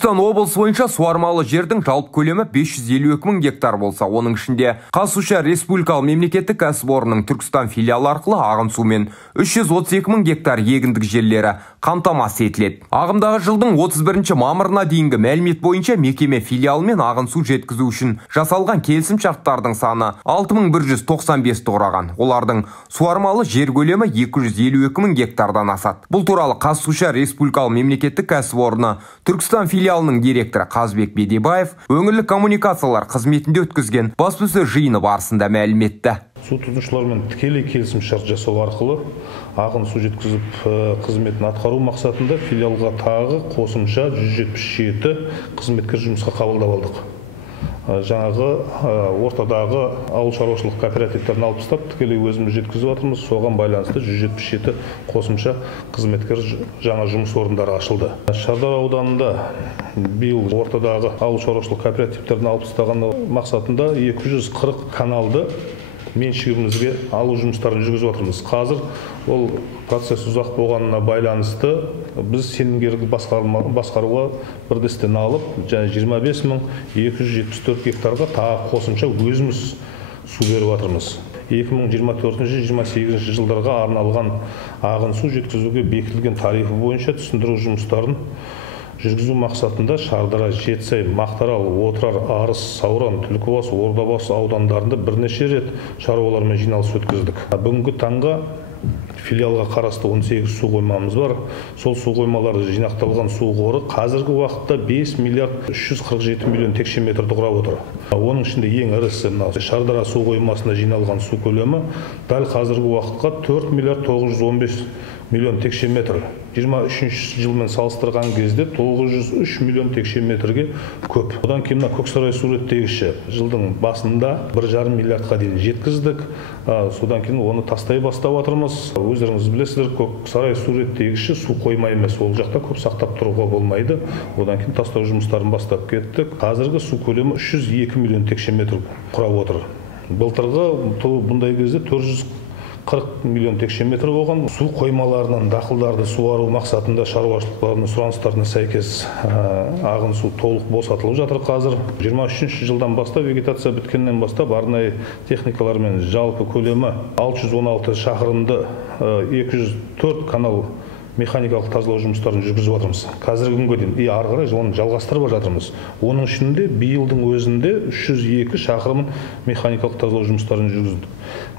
Түркістан облысы бойынша суармалы жердің жалпы көлемі 552 мың гектар болса, оның ішінде Қазсушар республикалық мемлекеттік кәсіпорынның Түркістан филиалы арқылы ағын сумен 332 мың гектар егіндік жерлері қамтамасыз етіледі. Ағымдағы жылдың 31 мамырына дейінгі мәлімет бойынша мекеме филиалымен ағын су жеткізу үшін жасалған келісім-шарттардың саны 6195 құраған. Олардың суармалы жер көлемі 252 мың гектардан асады. Бұл туралы Қазсушар республикалық мемлекеттік кәсіпорны Түркістан филиалының директоры Қазбек Бедебаев өңірлік коммуникациялар қызметінде өткізген баспасөз жиыны барысында мәлім етті. Су тұтынушылармен тікелей келісім-шарт жасау арқылы ағын су жеткізіп қызметін атқару мақсатында филиалға тағы қосымша 177 қызметкер жұмысқа қабылдап алдық. Жаңағы ортадағы ауыл шаруашылық кооперативтерін алып тастап, тікелей өзіміз жеткізіп жатырмыз. Соған байланысты 177 қосымша қызметкер жаңа жұмыс орындары ашылды. Шардара ауданында биыл ортадағы ауыл шаруашылық кооперативтерін алып тастаған мақсатында 240 каналды меншігімізге алу жұмыстарын жүргізіп жатырмыз. Қазір ол процесс ұзақ болғанына байланысты біз сенімгерлік басқаруға бірдестен алып, 25.274 гектарға тағы қосымша өзіміз су беріп жатырмыз. 2024-2028 жылдарға арналған ағын су жеткізуге бекітілген тарифі бойынша түсіндіру жұмыстарын жүргізу мақсатында Шардара, Жетісай, Мақтаарал, Отырар, Арыс, Сауран, Түлкібас, Ордабасы аудандарында бірнеше рет шаруалармен жиналыс өткіздік. Бүгінгі таңға филиалға қарасты 18 су қоймамыз бар. Сол су қоймалары жинақталған су қоры қазіргі уақытта 5 миллиард 347 миллион текше метрді құрап отыр. Оның ішінде ең ірісі Шардара су қоймасына жиналған су көлемі дәл қазіргі уақытқа 4 миллиард 915 миллион текше метр. 23 жылмен салыстырған кезде 903 миллион текше метрге көп. Одан кейін Көксарай су реттегіші жылдың басында 1,5 миллиардқа дейін жеткіздік. Содан кейін оны тастай бастап жатырмыз. Өздеріңіз білесіздер, Көксарай су реттегіші су қойма емес, ол жақта көп сақтап тұруға болмайды. Одан кейін тастау жұмыстарын бастап кеттік. Қазіргі су көлемі 302 миллион текше метр құрап отыр. Былтырғы бұндай кезде 440 миллион текше метр болған. Су қоймаларынан дақылдарды суару мақсатында шаруашылықтардың сұраныстарына сәйкес ағын су толық босатылып жатыр қазір. 23 жылдан бастап, вегетация біткеннен бастап, арнайы техникалармен жалпы көлемі 616 шақырымды 204 канал механикалық тазалау жұмыстарын жүргізіп жатырмыз. Қазіргі күнге дейін ары қарай оны жалғастырып жатырмыз. Оның ішінде биылдың өзінде 302 шақырым механикалық тазалау жұмыстарын жүргіздік.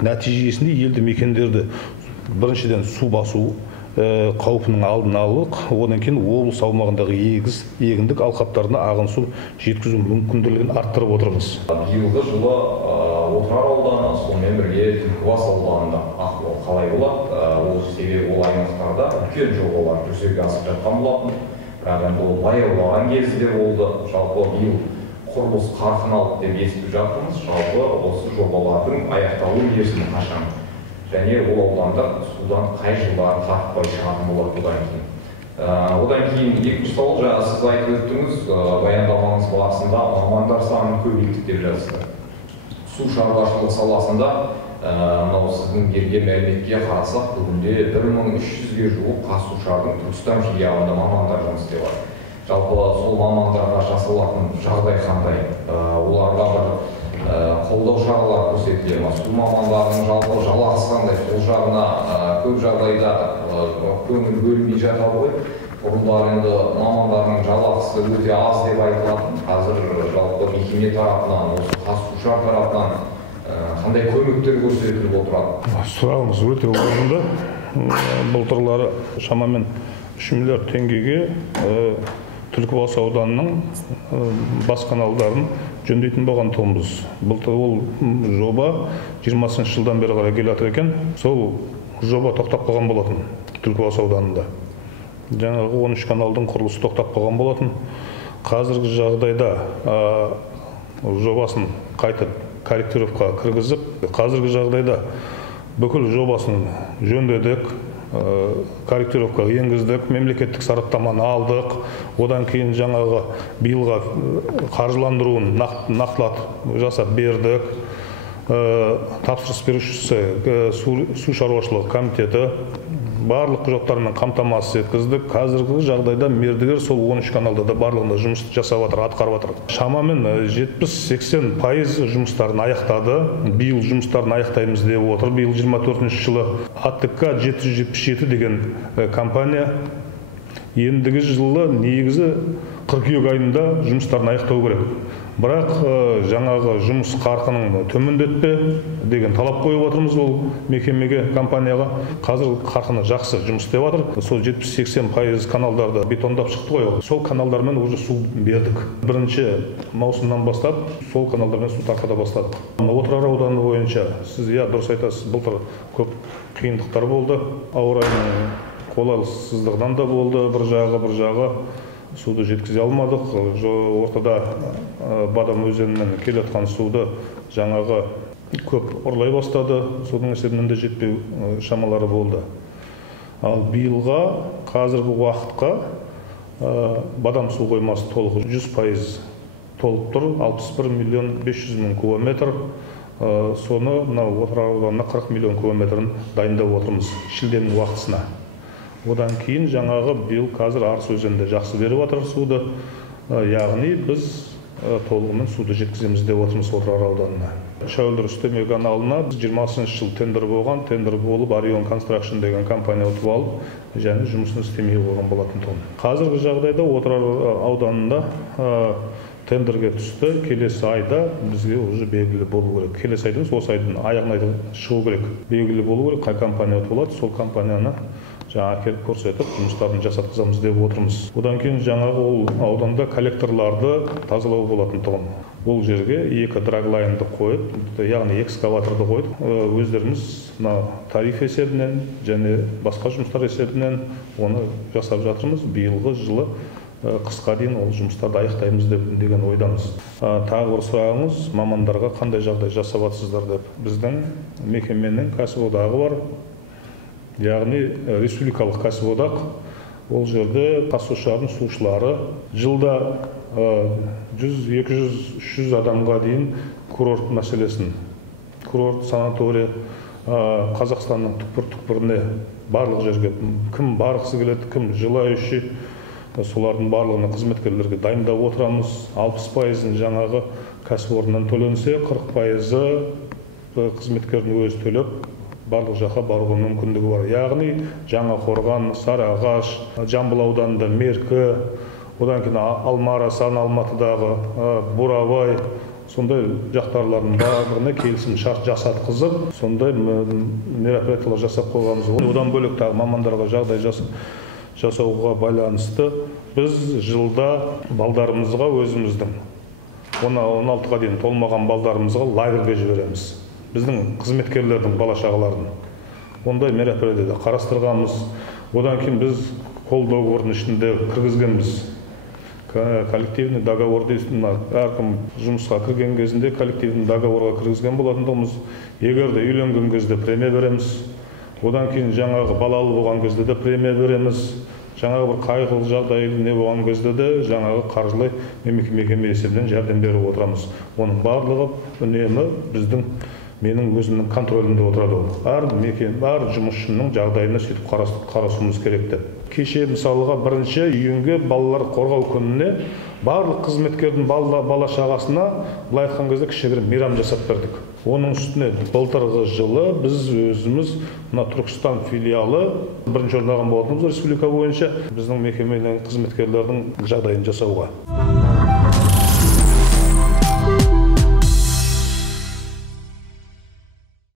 Нәтижесінде елді мекендерді біріншіден су басу қаупінің алдын алып, одан кейін облыс аумағындағы егіндік алқаптарына ағын су жеткізу мүмкіндігін арттырып отырмыз. Биылғы жылы Отырар ауданы, сонымен бірге Түлкібас ауданында ахуал қалай болады? Ол себебі ол аймақтарда үлкен жобалар жүзеге асып жатқан болатын. Бірақ енді ол баяулаған кезде болды. Жалпы биыл құрылыс қарқын алды деп естіп жатырмыз. Жалпы осы жобалардың аяқталу мерзімі қашан? Және ол аудандар судан қай жылдары тартпай шығатын болады бұдан кейін. Одан кейін екінші сауал, жаңа сіз айтып өттіңіз, баяндамаңыз барысында мамандар санын көбейттік деп жаздыңыз. Су шаруашылығы саласында мынау сіздің берген мәліметке қарасақ, бүгінде 1300-ге жуық Қазсушардың Түркістан филиалында мамандар жұмыс істеп жатыр. Жалпы сол мамандарға жасалатын жағдай қандай? Оларға бір қолдау шаралар көрсетіле ме? Су мамандарының жалпы жалақысы қандай? Сол жағына көп жағдайда көңіл бөлінбей жатады ғой. Бұрындар енді мамандардың жалақысы өте аз деп айтылатын. Қазір жалпы мекеме тарапынан, осы Қазсушар тарапынан қандай көмектер көрсетіліп отырады? Сұрағыңыз өте орынды. Былтырлары шамамен 3 миллиард теңгеге Түлкібас ауданының бас каналдарын жөндейтін болған тұғымыз. Былтыр ол жоба 20 жылдан бері қарай келе жатыр екен. Сол жоба тоқтап қалған болатын Түлкібас ауданында. Жаңағы 13 каналдың құрылысы тоқтап қалған болатын. Қазіргі жағдайда жобасын қайтып корректировка кіргізіп, қазіргі жағдайда бүкіл жобасын жөндедік, корректировка енгіздік, мемлекеттік сараптаманы алдық. Одан кейін жаңағы биылға қаржыландыруын нақтылап жасап бердік. Тапсырыс берушісі су шаруашылығы комитеті барлық құжаттармен қамтамасыз еткіздік. Қазіргі жағдайда мердігер сол 13 каналда да барлығында жұмыс жасап жатыр, атқарып жатыр. Шамамен 70-80% жұмыстарын аяқтады. Биыл жұмыстарын аяқтаймыз деп отыр. Биыл 24 жылы АТК 777 деген компания ендігі жылы негізі қыркүйек айында жұмыстарын аяқтау керек. Бірақ жаңағы жұмыс қарқынын төмендетпе деген талап қойып отырмыз ол мекемеге, компанияға. Қазір қарқыны жақсы жұмыс істеп жатыр. Сол 70-80% каналдарды бетондап шықты ғой. Сол каналдармен уже су бердік. 1 маусымнан бастап сол каналдармен су тартыла бастадық. Отырар ауданы бойынша сіз дұрыс айтасыз, былтыр көп қиындықтар болды. Ауа райының қолайсыздығынан да болды, бір жағы суды жеткізе алмадық. Ортада Бадам өзенінен келетқан суды жаңағы көп ұрлай бастады. Судың есебінен де жетпеу шамалары болды. Ал биылға қазіргі уақытқа Бадам су қоймасы толық 100% толып тұр. 61 миллион 500 мың кубометр. Соны Отырар ауданына 40 миллион кубометрін дайындап отырмыз шілденің уақытысына. Одан кейін жаңағы биыл қазір Арыс өзенінде жақсы беріп жатыр суды. Яғни біз толығымен суды жеткіземіз деп отырмыз Отырар ауданына. Шәуілдір үстеме каналына 20 жыл тендер болған, тендер болып Orion Construction деген компания ұтып алып, және жұмысын істемей болған болатын тұғын. Қазіргі жағдайда Отырар ауданында тендерге түсті. Келесі айда бізге уже белгілі болу керек. Келесі айдың осы айдың аяғына шығу керек. Белгілі болу керек, қай компания ұтып алады, сол компанияны жаңа келіп көрсетіп, жұмыстарын жасатқызамыз деп отырмыз. Одан кейін жаңағы ол ауданда коллекторларды тазалау болатын тұғын. Бұл жерге 2 драглайнды қойып, яғни экскаваторды қойып, өздеріміз тариф есебінен және басқа жұмыстар есебінен оны жасап жатырмыз. Биылғы жылы қысқа дейін ол жұмыстарды аяқтаймыз деген ойдамыз. Тағы бір сұрағыңыз, мамандарға қандай жағдай жасап жатсыздар деп. Біздің мекеменің кәсіподағы бар. Яғни республикалық кәсіподақ. Ол жерде қатысушылардың сушылары жылда 100, 200, 300 адамға дейін курорт мәселесін, курорт, санатория, Қазақстанның түкпір-түкпіріне барлық жерге кім барғысы келеді, кім желающий, солардың барлығына қызметкерлерге дайындап отырамыз. 60% жаңағы кәсіпорыннан төленсе, 40% қызметкердің өзі төлеп барлық жаққа баруға мүмкіндігі бар. Яғни Жаңақорған, Сарыағаш, Жамбыл ауданында Меркі, одан кейін Алмарасан, Алматыдағы Бурабай, сондай жақтарлардың барлығына келісім шарт жасатқызып, сондай мероприятиялар жасап қойғанбыз. Одан бөлек тағы мамандарға жағдай жасауға байланысты біз жылда балдарымызға өзіміздің 16-ға дейін толмаған балдарымызға лагерьге жібереміз. Біздің қызметкерлердің бала-шағаларын ондай мероприятияда қарастырғанбыз. Одан кейін біз қол договордың ішінде кіргізгенбіз. Коллективный договор дейсін, әркім жұмысқа кірген кезінде коллективный договорға кіргізген болатындығымыз. Егер де үйленген кезде премия береміз. Одан кейін жаңағы балалы болған кезде де премия береміз. Жаңағы бір қайғылы жағдай не болған кезде де жаңағы қаржылай мекеме есебінен жәрдем беріп отырамыз. Оның барлығы үнемі менің өзімнің контролімде отырады. Әр жұмысшының жағдайына сөйтіп қарасуымыз керек деп. Кеше мысалыға бірінші үйінге балалар қорғау күніне барлық қызметкердің бала-шағасына былай айтқан кезде кішігірім мейрам жасап бердік. Оның үстіне былтырғы жылы біз өзіміз Түркістан филиалы бірінші орын алған болатынбыз республика бойынша біздің мекеменің қызметкерлердің жағдайын жасауға.